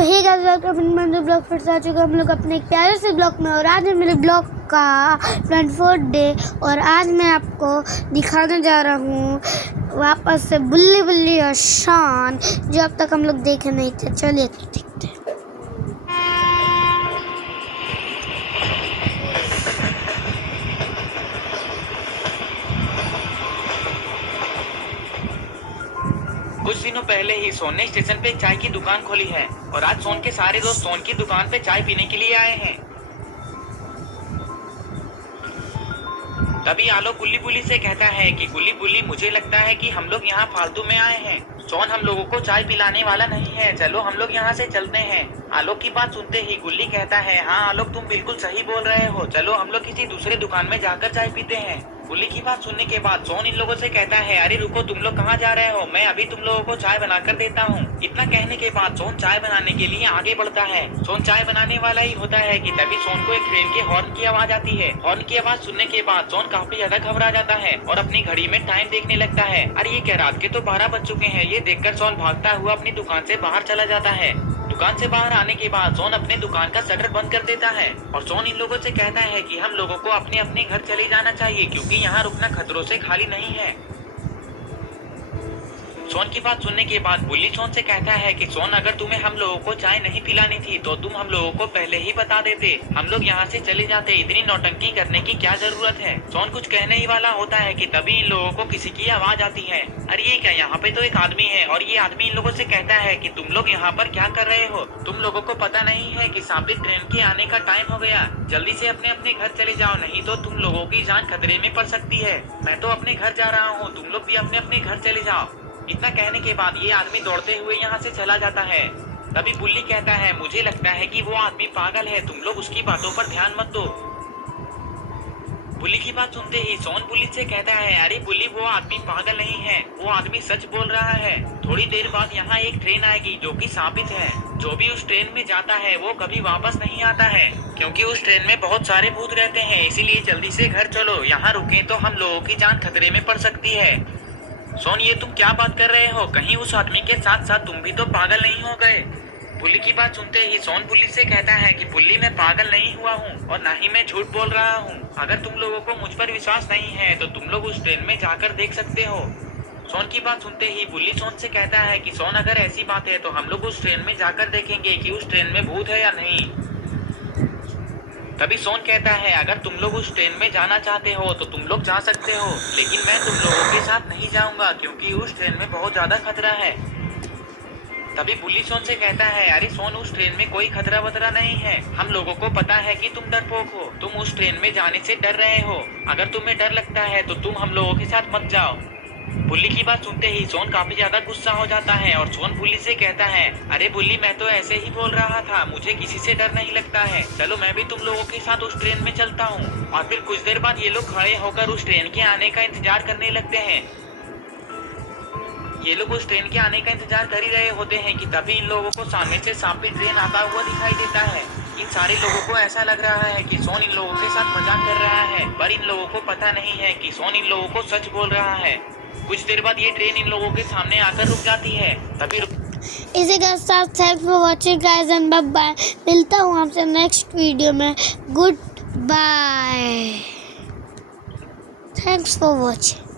Hey guys, welcome to blog. फिर से आ चुके हम लोग अपने एक प्यारे से ब्लॉग में, और आज है मेरे ब्लॉग का 24th डे। और आज मैं आपको दिखाने जा रहा हूँ वापस से बुल्ली बुल्ली और शान, जो अब तक हम लोग देखे नहीं थे। चलिए देखते हैं। कुछ दिनों पहले ही सोन ने स्टेशन पे चाय की दुकान खोली है और आज सोन के सारे दोस्त सोन की दुकान पे चाय पीने के लिए आए हैं। तभी आलोक गुल्ली बुल्ली से कहता है कि गुल्ली बुल्ली, मुझे लगता है कि हम लोग यहाँ फालतू में आए हैं। सोन हम लोगों को चाय पिलाने वाला नहीं है, चलो हम लोग यहाँ से चलते हैं। आलोक की बात सुनते ही गुल्ली कहता है, हाँ आलोक, तुम बिल्कुल सही बोल रहे हो, चलो हम लोग किसी दूसरे दुकान में जाकर चाय पीते हैं। गुल्ली की बात सुनने के बाद सोन इन लोगों से कहता है, अरे रुको, तुम लोग कहाँ जा रहे हो, मैं अभी तुम लोगों को चाय बनाकर देता हूँ। इतना कहने के बाद सोन चाय बनाने के लिए आगे बढ़ता है। सोन चाय बनाने वाला ही होता है कि तभी सोन को एक ट्रेन के हॉर्न की आवाज आती है। हॉर्न की आवाज सुनने के बाद सोन काफी ज्यादा घबरा जाता है और अपनी घड़ी में टाइम देखने लगता है। अरे ये क्या, रात के तो 12 बज चुके हैं। ये देखकर सोन भागता हुआ अपनी दुकान से बाहर चला जाता है। दुकान से बाहर आने के बाद सोन अपने दुकान का शटर बंद कर देता है और सोन इन लोगों से कहता है कि हम लोगों को अपने अपने घर चले जाना चाहिए, क्योंकि यहाँ रुकना खतरों से खाली नहीं है। सोन की बात सुनने के बाद बुल्ली सोन से कहता है कि सोन, अगर तुम्हें हम लोगों को चाय नहीं पिलानी थी तो तुम हम लोगों को पहले ही बता देते, हम लोग यहाँ से चले जाते। इतनी नौटंकी करने की क्या जरूरत है। सोन कुछ कहने ही वाला होता है कि तभी इन लोगों को किसी की आवाज आती है। अरे ये क्या, यहाँ पे तो एक आदमी है और ये आदमी इन लोगों से कहता है कि तुम लोग यहाँ पर क्या कर रहे हो, तुम लोगों को पता नहीं है कि सामने ट्रेन के आने का टाइम हो गया, जल्दी से अपने अपने घर चले जाओ, नहीं तो तुम लोगों की जान खतरे में पड़ सकती है। मैं तो अपने घर जा रहा हूँ, तुम लोग भी अपने अपने घर चले जाओ। इतना कहने के बाद ये आदमी दौड़ते हुए यहाँ से चला जाता है। तभी बुल्ली कहता है, मुझे लगता है कि वो आदमी पागल है, तुम लोग उसकी बातों पर ध्यान मत दो। बुल्ली की बात सुनते ही सोन बुल्ली से कहता है, अरे बुल्ली, वो आदमी पागल नहीं है, वो आदमी सच बोल रहा है। थोड़ी देर बाद यहाँ एक ट्रेन आएगी जो कि साबित है, जो भी उस ट्रेन में जाता है वो कभी वापस नहीं आता है, क्योंकि उस ट्रेन में बहुत सारे भूत रहते हैं। इसीलिए जल्दी से घर चलो, यहाँ रुके तो हम लोगों की जान खतरे में पड़ सकती है। सोन, ये तुम क्या बात कर रहे हो, कहीं उस आदमी के साथ साथ तुम भी तो पागल नहीं हो गए। बुल्ली की बात सुनते ही सोन बुल्ली से कहता है कि बुल्ली, मैं पागल नहीं हुआ हूँ और ना ही मैं झूठ बोल रहा हूँ। अगर तुम लोगों को मुझ पर विश्वास नहीं है तो तुम लोग उस ट्रेन में जाकर देख सकते हो। सोन की बात सुनते ही बुल्ली सोन से कहता है कि सोन, अगर ऐसी बात है तो हम लोग उस ट्रेन में जाकर देखेंगे कि उस ट्रेन में भूत है या नहीं। तभी सोन कहता है, अगर तुम लोग उस ट्रेन में जाना चाहते हो तो तुम लोग जा सकते हो, लेकिन मैं तुम लोगों के साथ नहीं जाऊंगा, क्योंकि उस ट्रेन में बहुत ज्यादा खतरा है। तभी बुल्ली सोन से कहता है, अरे सोन, उस ट्रेन में कोई खतरा वतरा नहीं है, हम लोगों को पता है कि तुम डरपोक हो, तुम उस ट्रेन में जाने से डर रहे हो। अगर तुम्हें डर लगता है तो तुम हम लोगों के साथ मत जाओ। बुल्ली की बात सुनते ही सोन काफी ज्यादा गुस्सा हो जाता है और सोन बुल्ली से कहता है, अरे बुल्ली, मैं तो ऐसे ही बोल रहा था, मुझे किसी से डर नहीं लगता है, चलो मैं भी तुम लोगों के साथ उस ट्रेन में चलता हूँ। और फिर कुछ देर बाद ये लोग खड़े होकर उस ट्रेन के आने का इंतजार करने लगते हैं। ये लोग उस ट्रेन के आने का इंतजार कर ही रहे होते हैं कि तभी इन लोगों को सामने से सांपी ट्रेन आता हुआ दिखाई देता है। इन सारे लोगों को ऐसा लग रहा है कि सोन इन लोगों के साथ मजाक कर रहा है, पर इन लोगों को पता नहीं है कि सोन इन लोगों को सच बोल रहा है। कुछ देर बाद ये ट्रेन इन लोगों के सामने आकर रुक जाती है। तभी इसी के साथ thanks for watching guys and bye bye. मिलता हूँ आपसे नेक्स्ट वीडियो में। Good bye, thanks for watching.